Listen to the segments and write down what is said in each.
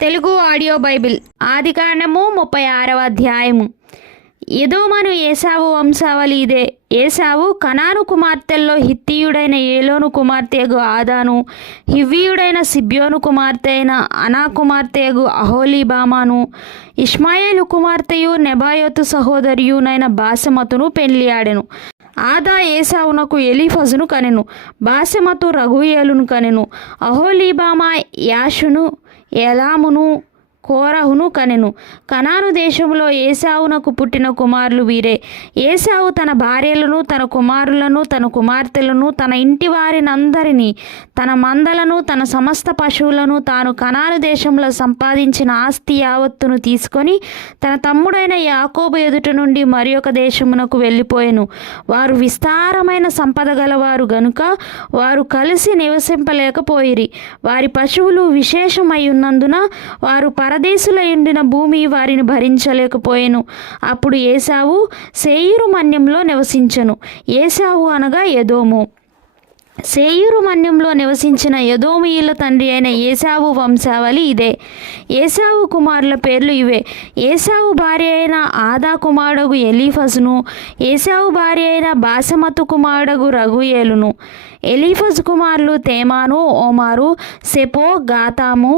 Telugu audio Bible ఆదికాండము 36వ అధ్యాయము. ఎదోమను ఏశావు వంశావళి ఇదే. ఏశావు కనాను కుమార్తెల్లో హిత్తీయుడైన ఏలోను కుమార్తెగు ఆదాను, హివ్వీయుడైన సిబ్యోను కుమార్తె అయిన అనా కుమార్తెగు అహోలీబామాను, ఇష్మాయేలు కుమార్తెయు నెబాయోతు సహోదరియునైన బాసెమతును పెళ్లియాడెను. ఆదా ఏశావునకు ఎలీఫజును కనెను, బాసెమతు రఘుయేలును కనెను, అహోలీబామా యాషును, ఏలామును, కోరహును కనెను. కనాను దేశంలో ఏశావునకు పుట్టిన కుమారులు వీరే. ఏశావు తన భార్యలను, తన కుమారులను, తన కుమార్తెలను, తన ఇంటి వారినందరినీ, తన మందలను, తన సమస్త పశువులను, తాను కనాను దేశంలో సంపాదించిన ఆస్తి యావత్తును తీసుకొని తన తమ్ముడైన యాకోబు ఎదుట నుండి మరి ఒక దేశమునకు వెళ్ళిపోయెను. వారు విస్తారమైన సంపద గలవారు గనుక వారు కలిసి నివసింపలేకపోయిరి. వారి పశువులు విశేషమై ఉన్నందున వారు పరదేశులయుండిన భూమి వారిని భరించలేకపోయెను. అప్పుడు ఏశావు శేయీరు మన్యంలో నివసించెను. ఏశావు అనగా ఎదోము. శేయీరు మన్యంలో నివసించిన ఎదోమీయుల తండ్రి అయిన ఏశావు వంశావళి ఇదే. ఏశావు కుమారుల పేర్లు ఇవే. ఏశావు భార్య అయిన ఆదా కుమారుడగు ఎలీఫజును, ఏశావు భార్య అయిన బాసెమతు కుమారుడగు రఘుయేలును. ఎలీఫజు కుమారులు తేమాను, ఓమారు, సెపో, గాతాము,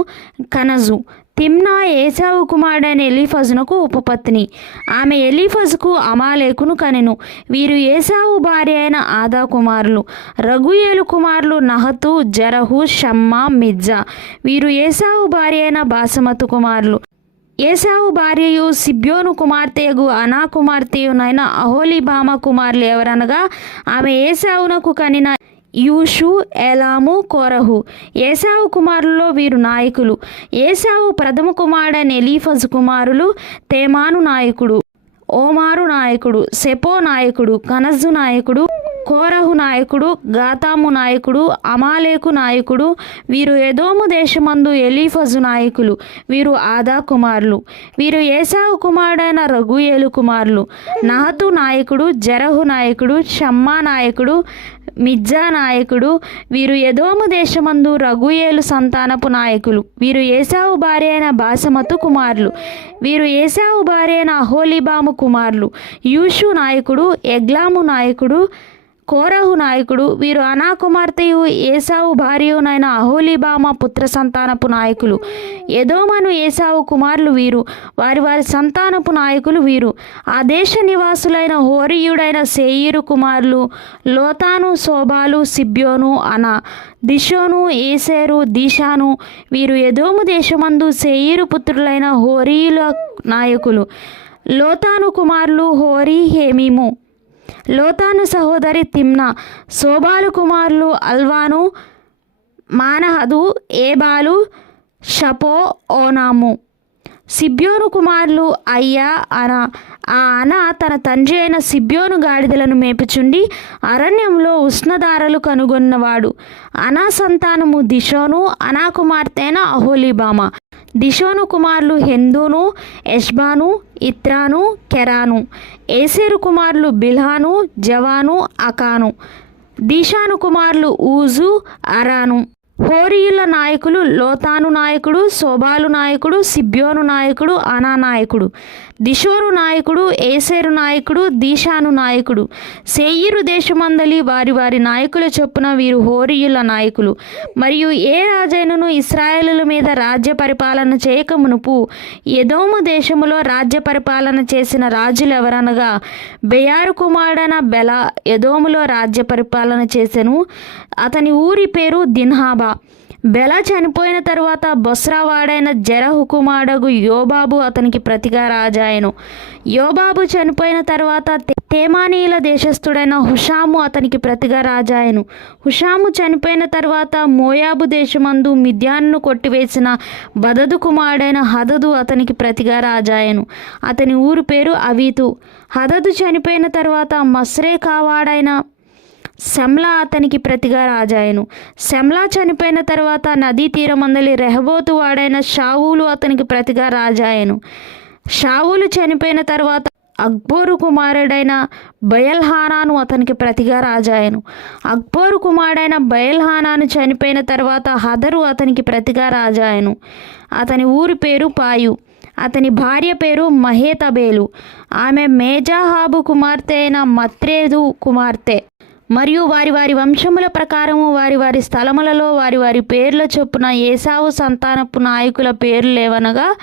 కనజు. తిమ్నా ఏశావు కుమారుడైన ఎలీఫజునకు ఉపపత్ని. ఆమె ఎలీఫజుకు అమాలేకును కనెను. వీరు ఏశావు భార్య అయిన ఆదా కుమారులు. రఘుయేలు కుమారులు నహతు, జరహు, షమ్మా, మిజ్జా. వీరు ఏశావు భార్య అయిన బాసెమతు కుమారులు. ఏశావు భార్యయు సిబ్యోను కుమార్తెయగు అనా కుమార్తెయునైన అహోలీబామా కుమారులు ఎవరనగా ఆమె ఏశావునకు కనిన యూషు, ఏలాము, కోరహు. ఏశావు కుమారుల్లో వీరు నాయకులు. ఏశావు ప్రథమ కుమారుడైన ఎలీఫజు కుమారులు తేమాను నాయకుడు, ఓమారు నాయకుడు, సెపో నాయకుడు, కనజు నాయకుడు, కోరహు నాయకుడు, గాతాము నాయకుడు, అమాలేకు నాయకుడు. వీరు ఎదోము దేశమందు ఎలీఫజు నాయకులు. వీరు ఆదా కుమారులు. వీరు ఏశావు కుమారుడైన రఘుయేలు కుమారులు. నహతు నాయకుడు, జరహు నాయకుడు, షమ్మా నాయకుడు, మిజ్జా నాయకుడు. వీరు ఎదోము దేశమందు రఘుయేలు సంతానపు నాయకులు. వీరు ఏశావు భార్య అయిన బాసెమతు కుమారులు. వీరు ఏశావు భార్య అయిన అహోలీబాము కుమారులు. యూషు నాయకుడు, ఎగ్లాము నాయకుడు, కోరహు నాయకుడు. వీరు అనా కుమార్తెయు ఏశావు భార్యయునైన అహోలీబామా పుత్ర సంతానపు నాయకులు. ఎదోమను ఏశావు కుమారులు వీరు. వారి వారి సంతానపు నాయకులు వీరు. ఆ దేశ నివాసులైన హోరీయుడైన శేయీరు కుమారులు లోతాను, శోబాలు, సిబ్యోను, అనా, దిషోను, ఏసెరు, దీషాను. వీరు ఎదోము దేశమందు శేయీరు పుత్రులైన హోరీయుల నాయకులు. లోతాను కుమారులు హోరీ, హేమీము. లోతాను సహోదరి తిమ్నా. శోబాలు కుమారులు అల్వాను, మానహదు, ఏబాలు, షపో, ఓనాము. సిబ్యోను కుమారులు అయ్యా, అనా. ఆ అనా తన తండ్రి అయిన సిబ్యోను గాడిదలను మేపుచుండి అరణ్యంలో ఉష్ణధారలు కనుగొన్నవాడు. అనా సంతానము దిషోను, అనా కుమార్తె అయిన అహోలీబామా. దిషోను కుమారులు హెందూను, ఎష్బాను, ఇత్రాను, కెరాను. ఏసెరు కుమారులు బిల్హాను, జవాను, అకాను. దీషాను కుమారులు ఊజు, అరాను. హోరీయుల నాయకులు లోతాను నాయకుడు, శోబాలు నాయకుడు, సిబ్యోను నాయకుడు, అనా నాయకుడు. దిషోరు నాయకుడు, ఏసెరు నాయకుడు, దీషాను నాయకుడు. శేయీరు దేశమందలి వారి వారి నాయకుల చొప్పున వీరు హోరీయుల నాయకులు. మరియు ఏ రాజైనను ఇశ్రాయేలుల మీద రాజ్య పరిపాలన చేయక మునుపు ఎదోము దేశములో రాజ్య పరిపాలన చేసిన రాజులెవరనగా బెయారు కుమారుడైన బెల ఎదోములో రాజ్య పరిపాలన చేసెను. అతని ఊరి పేరు దిన్హాబా. బెల చనిపోయిన తరువాత బొస్రా వాడైన జెరహు కుమారుడగు యోబాబు అతనికి ప్రతిగా రాజాయను. యోబాబు చనిపోయిన తర్వాత తేమానీయుల దేశస్థుడైన హుషాము అతనికి ప్రతిగా రాజాయను. హుషాము చనిపోయిన తర్వాత మోయాబు దేశమందు మిద్యానును కొట్టివేసిన బదదు కుమారుడైన హదదు అతనికి ప్రతిగా రాజాయను. అతని ఊరు పేరు అవీతు. హదదు చనిపోయిన తర్వాత మస్రేకావాడైన శమ్లా అతనికి ప్రతిగా రాజాయను. శమ్లా చనిపోయిన తర్వాత నదీ తీరమందలి రెహబోతు వాడైన షావులు అతనికి ప్రతిగా రాజాయను. షావులు చనిపోయిన తర్వాత అక్బోరు కుమారుడైన బయల్హానాను అతనికి ప్రతిగా రాజాయను. అక్బోరు కుమారుడైన బయల్హానాను చనిపోయిన తర్వాత హదరు అతనికి ప్రతిగా రాజాయను. అతని ఊరి పేరు పాయు. అతని భార్య పేరు మహేతబేలు. ఆమె మేజాహాబు కుమార్తె అయిన మత్రేదు కుమార్తె. మరియు వారి వారి వంశముల ప్రకారము వారి వారి స్థలములలో వారి వారి పేర్ల చొప్పున ఏసావు సంతానపు నాయకుల పేర్లు లేవనగా,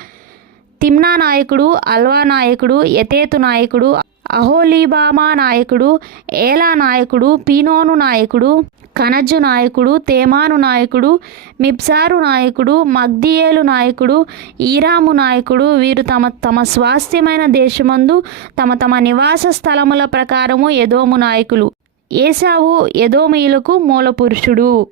తిమ్నా నాయకుడు, అల్వా నాయకుడు, యతేతు నాయకుడు, అహోలీబామా నాయకుడు, ఏలా నాయకుడు, పీనోను నాయకుడు, కనజు నాయకుడు, తేమాను నాయకుడు, మిబ్సారు నాయకుడు, మగ్దియేలు నాయకుడు, ఈరాము నాయకుడు. వీరు తమ తమ స్వాస్థ్యమైన దేశమందు తమ తమ నివాస స్థలముల ప్రకారము ఎదోము నాయకులు. ఏసావు ఎదోమీయులకు మూలపురుషుడు.